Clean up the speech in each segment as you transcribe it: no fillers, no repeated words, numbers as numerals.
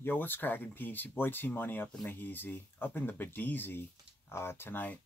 Yo, what's cracking, peeps? Your boy T-Money up in the Heezy, up in the Bedeezy tonight,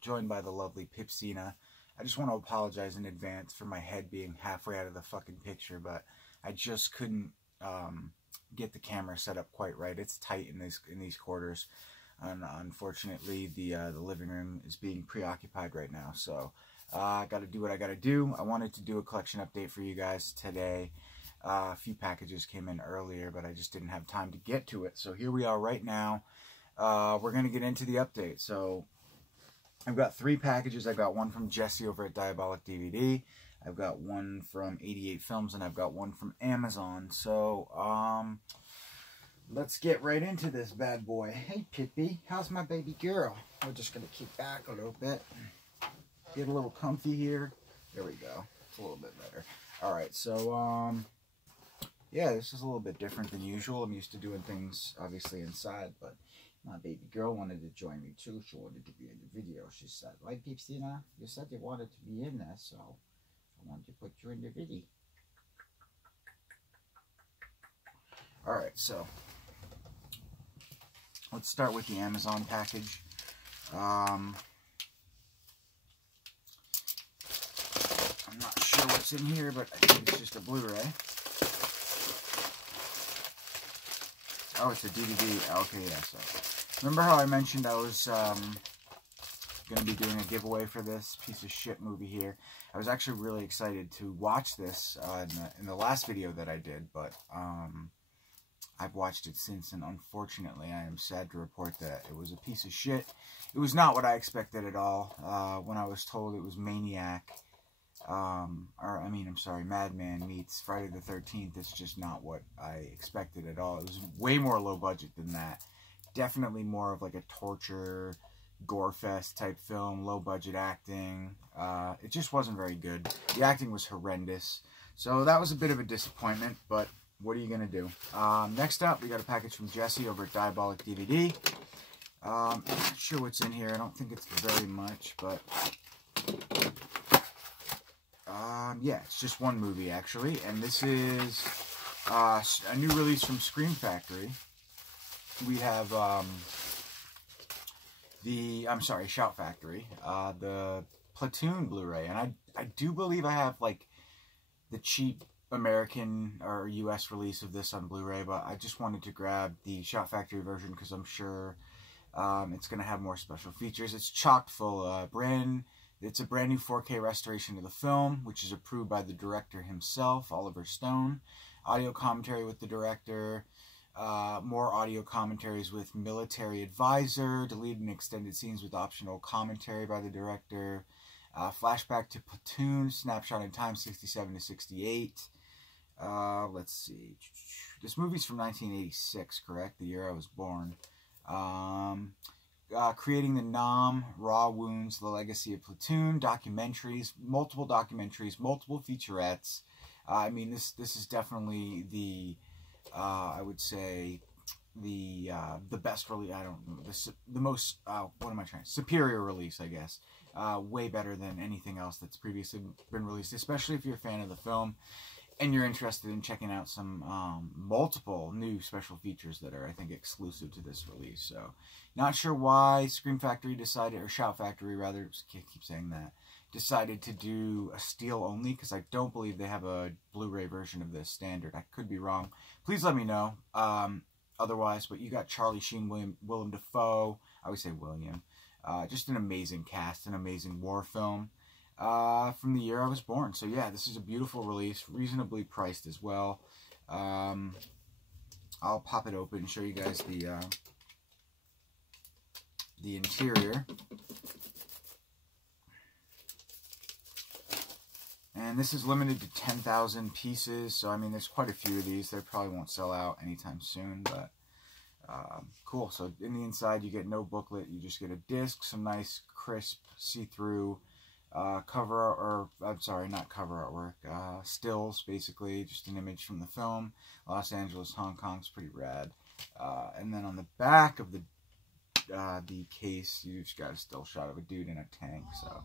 joined by the lovely Pipsina. I just want to apologize in advance for my head being halfway out of the fucking picture, but I just couldn't get the camera set up quite right. It's tight in these quarters, and unfortunately, the living room is being preoccupied right now. So I got to do what I got to do. I wanted to do a collection update for you guys today. A few packages came in earlier, but I just didn't have time to get to it. So here we are right now. We're going to get into the update. So I've got 3 packages. I've got one from Jesse over at Diabolic DVD. I've got one from 88 Films, and I've got one from Amazon. So let's get right into this bad boy. Hey, Pippi, how's my baby girl? We're just going to kick back a little bit. Get a little comfy here. There we go. It's a little bit better. All right, so yeah, this is a little bit different than usual. I'm used to doing things, obviously, inside, but my baby girl wanted to join me, too. She wanted to be in the video, she said. Right, Pipsina? You said you wanted to be in this, so I wanted to put you in the video. Alright, so let's start with the Amazon package. I'm not sure what's in here, but I think it's just a Blu-ray. Oh, it's a DVD. Okay, yeah, so remember how I mentioned I was going to be doing a giveaway for this piece of shit movie here? I was actually really excited to watch this in the last video that I did, but I've watched it since, and unfortunately I am sad to report that it was a piece of shit. It was not what I expected at all. When I was told it was Maniac, Madman meets Friday the 13th. It's just not what I expected at all. It was way more low budget than that. Definitely more of like a torture, gore fest type film, low budget acting. It just wasn't very good. The acting was horrendous. So that was a bit of a disappointment, but what are you going to do? Next up, we got a package from Jesse over at Diabolic DVD. I'm not sure what's in here. I don't think it's very much, but yeah, it's just one movie, actually, and this is a new release from Scream Factory. We have Shout Factory, the Platoon Blu-ray, and I do believe I have, like, the cheap American or US release of this on Blu-ray, but I just wanted to grab the Shout Factory version because I'm sure it's going to have more special features. It's chock full of It's a brand new 4K restoration of the film, which is approved by the director himself, Oliver Stone. Audio commentary with the director. More audio commentaries with military advisor. Deleted and extended scenes with optional commentary by the director. Flashback to Platoon. Snapshot in time 67 to 68. Let's see. This movie's from 1986, correct? The year I was born. Creating the Nam, Raw Wounds, The Legacy of Platoon, documentaries, multiple featurettes. I mean, this is definitely the, I would say, the best release, the most, superior release, I guess. Way better than anything else that's previously been released, especially if you're a fan of the film and you're interested in checking out some multiple new special features that are, I think, exclusive to this release. So, not sure why Scream Factory decided, or Shout Factory rather, keep saying that, decided to do a steel only, because I don't believe they have a Blu-ray version of this standard. I could be wrong. Please let me know. Otherwise, but you got Charlie Sheen, Willem Dafoe. I always say William. Just an amazing cast, an amazing war film. From the year I was born. So yeah, this is a beautiful release, reasonably priced as well. I'll pop it open and show you guys the interior. And this is limited to 10,000 pieces, so I mean there's quite a few of these. They probably won't sell out anytime soon, but cool. So in the inside you get no booklet, you just get a disc, some nice crisp see-through stills, basically, just an image from the film. Los Angeles, Hong Kong's pretty rad. And then on the back of the case, you just got a still shot of a dude in a tank, so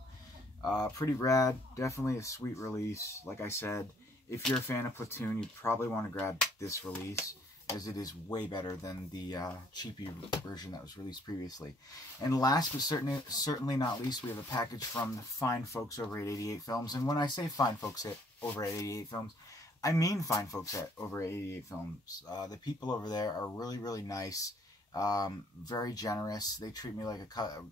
pretty rad. Definitely a sweet release. Like I said, if you're a fan of Platoon, you'd probably want to grab this release. as it is way better than the cheapy version that was released previously. And last but certainly not least, we have a package from the fine folks over at 88 Films. And when I say fine folks over at 88 Films, I mean fine folks over at 88 Films. The people over there are really, really nice, very generous. They treat me like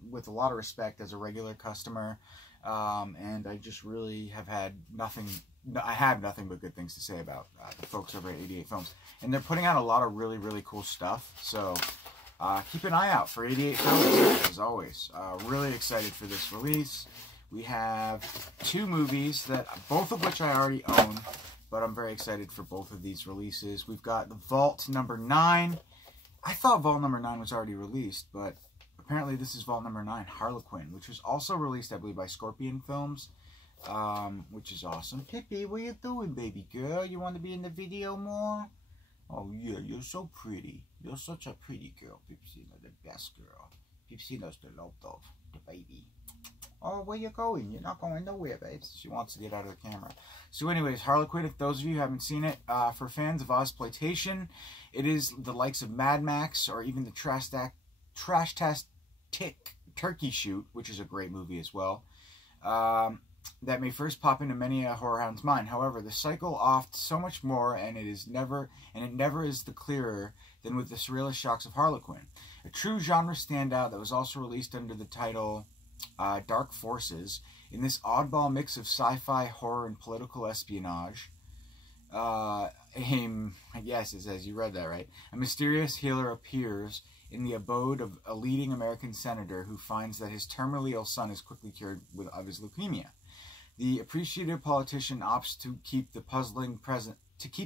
with a lot of respect as a regular customer, and I just really have had nothing. I have nothing but good things to say about the folks over at 88 Films, and they're putting out a lot of really, really cool stuff. So keep an eye out for 88 Films as always. Really excited for this release. We have 2 movies that both of which I already own, but I'm very excited for both of these releases. We've got the Vault number 9. I thought Vault number 9 was already released, but apparently this is Vault number 9, Harlequin, which was also released, I believe, by Scorpion Films, which is awesome. Pippi, what you doing, baby girl? You want to be in the video more? Oh, yeah, you're so pretty. You're such a pretty girl, Pipsina, the best girl. Pipsina's the love of the baby. Oh, where you going? You're not going nowhere, babes. She wants to get out of the camera. So anyways, Harlequin, if those of you haven't seen it, for fans of Ozploitation, it is the likes of Mad Max or even the Trash Test Turkey Shoot, which is a great movie as well, that may first pop into many a horror hound's mind. However, the cycle oft so much more, and it never is the clearer than with the surrealist shocks of Harlequin, a true genre standout that was also released under the title Dark Forces. In this oddball mix of sci-fi, horror, and political espionage, yes, it says, you read that right, a mysterious healer appears in the abode of a leading American senator who finds that his terminally ill son is quickly cured of his leukemia. The appreciative politician opts to keep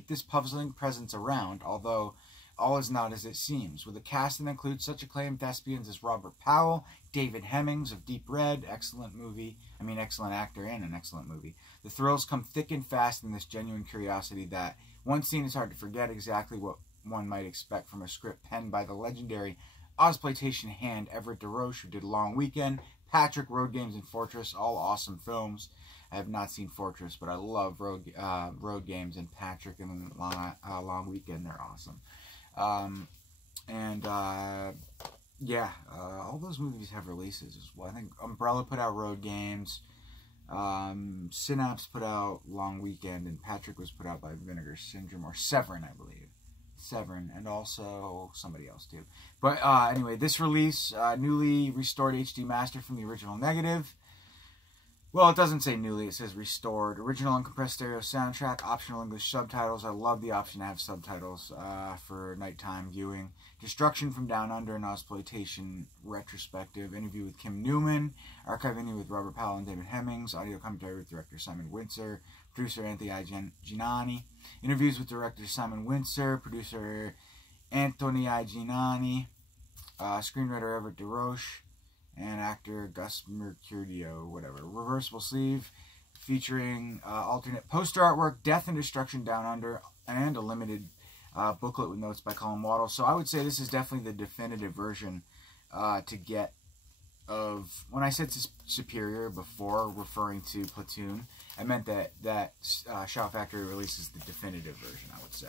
this puzzling presence around, although all is not as it seems, with a cast that includes such acclaimed thespians as Robert Powell, David Hemmings of Deep Red, excellent actor and an excellent movie. The thrills come thick and fast in this genuine curiosity that, once seen, is hard to forget exactly what one might expect from a script penned by the legendary Ozploitation hand Everett DeRoche, who did Long Weekend, Patrick, Road Games, and Fortress, all awesome films. I have not seen Fortress, but I love Road Games and Patrick and Long Weekend. They're awesome. Yeah, all those movies have releases as well. I think Umbrella put out Road Games, Synapse put out Long Weekend, and Patrick was put out by Vinegar Syndrome, or Severin, I believe. Severin, and also somebody else too. But anyway, this release, newly restored HD master from the original negative. Well, it doesn't say newly, it says restored. Original uncompressed stereo soundtrack, optional English subtitles. I love the option to have subtitles for nighttime viewing. Destruction from Down Under, an Ozploitation retrospective. Interview with Kim Newman. Archive interview with Robert Powell and David Hemmings. Audio commentary with director Simon Windsor. Producer Anthony I. Giannani. Interviews with director Simon Windsor. Producer Anthony I. Giannani. Screenwriter Everett DeRoche. And actor Gus Mercurio, whatever. Reversible sleeve, featuring alternate poster artwork, Death and Destruction Down Under, and a limited booklet with notes by Colin Waddle. So I would say this is definitely the definitive version to get of... When I said superior before, referring to Platoon, I meant that Shout Factory releases the definitive version, I would say.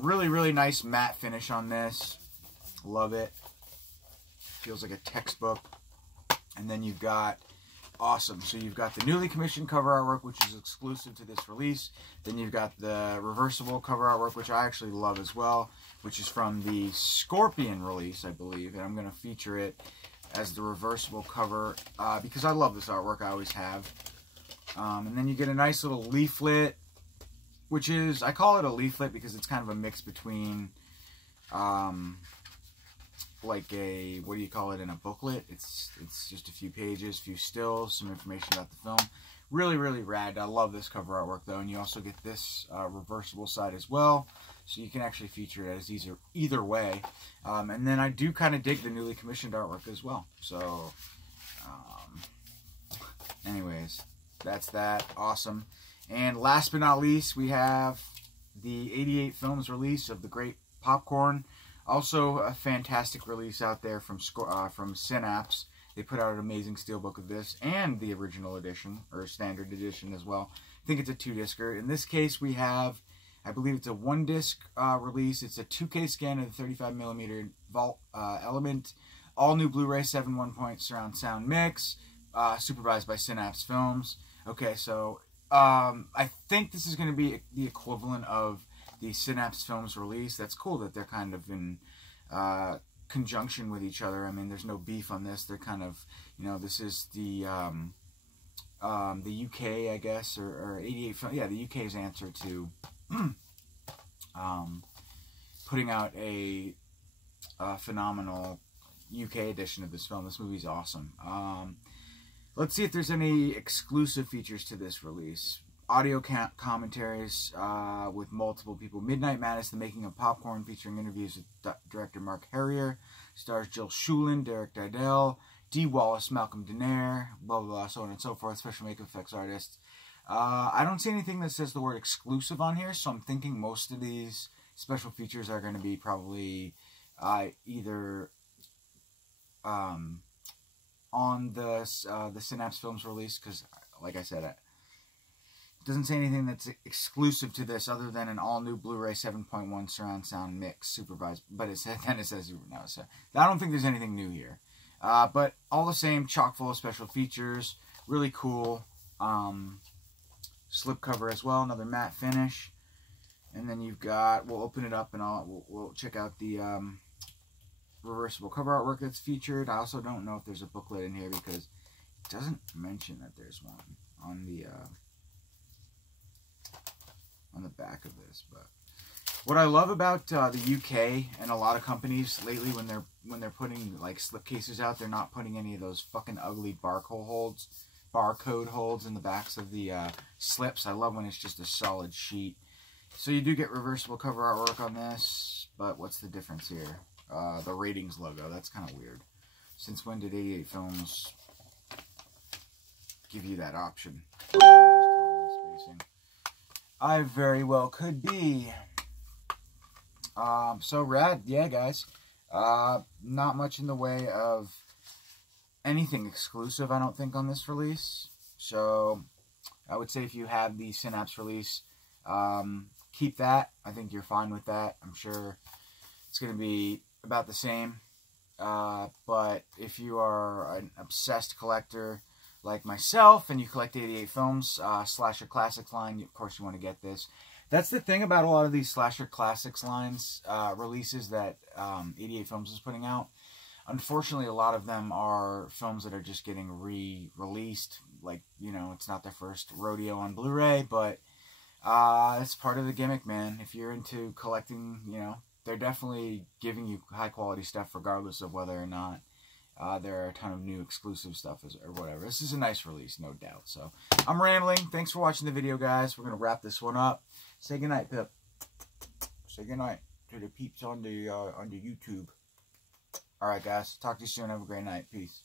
Really, really nice matte finish on this. Love it. Feels like a textbook. And then you've got, awesome, so you've got the newly commissioned cover artwork, which is exclusive to this release. Then you've got the reversible cover artwork, which I actually love as well, which is from the Scorpion release, I believe. And I'm going to feature it as the reversible cover because I love this artwork. I always have. And then you get a nice little leaflet, which is, I call it a leaflet because it's kind of a mix between like a, what do you call it, in a booklet. It's just a few pages, few stills, some information about the film. Really, really rad. I love this cover artwork though, and you also get this reversible side as well, so you can actually feature it as either way. And then I do kind of dig the newly commissioned artwork as well. So, anyways, that's that. Awesome. And last but not least, we have the 88 Films release of The Great Popcorn. Also, a fantastic release out there from Synapse. They put out an amazing steelbook of this and the original edition, or standard edition as well. I think it's a 2-discer. In this case, we have I believe it's a 1-disc release. It's a 2K scan of the 35mm Vault Element. All new Blu-ray 7.1 surround sound mix. Supervised by Synapse Films. Okay, so I think this is going to be the equivalent of the Synapse Films release. That's cool that they're kind of in conjunction with each other. I mean, there's no beef on this. They're kind of, you know, this is the UK, I guess, or 88. Yeah, the UK's answer to putting out a phenomenal UK edition of this film. This movie's awesome. Let's see if there's any exclusive features to this release. Audio commentaries with multiple people. Midnight Madness, The Making of Popcorn, featuring interviews with director Mark Harrier. Stars Jill Shulin, Derek Didell, Dee Wallace, Malcolm Danare, blah, blah, blah, so on and so forth. Special makeup effects artists. I don't see anything that says the word exclusive on here, so I'm thinking most of these special features are going to be probably either on the Synapse Films release, because, like I said, it doesn't say anything that's exclusive to this other than an all-new Blu-ray 7.1 surround sound mix supervised, but then it says no, so I don't think there's anything new here. But all the same, chock full of special features, really cool. Slipcover as well, another matte finish, and then you've got, we'll open it up and we'll check out the reversible cover artwork that's featured. I also don't know if there's a booklet in here because it doesn't mention that there's one on the back of this. But what I love about the UK and a lot of companies lately, when they're putting like slipcases out, they're not putting any of those fucking ugly barcode holds in the backs of the slips. I love when it's just a solid sheet. So you do get reversible cover artwork on this, but what's the difference here? The ratings logo, that's kind of weird. Since when did 88 Films give you that option? I very well could be. So rad, yeah, guys. Not much in the way of anything exclusive, I don't think, on this release. So I would say if you have the Synapse release, keep that. I think you're fine with that. I'm sure it's going to be about the same. But if you are an obsessed collector like myself and you collect 88 Films Slasher Classics line, of course you want to get this. That's the thing about a lot of these Slasher Classics lines releases that 88 Films is putting out. Unfortunately, a lot of them are films that are just getting re-released. Like, you know, it's not their first rodeo on Blu-ray, but it's part of the gimmick, man. If you're into collecting, you know, they're definitely giving you high-quality stuff regardless of whether or not there are a ton of new exclusive stuff or whatever. This is a nice release, no doubt. So, I'm rambling. Thanks for watching the video, guys. We're going to wrap this one up. Say goodnight, Pip. Say goodnight to the peeps on the YouTube. Alright, guys. Talk to you soon. Have a great night. Peace.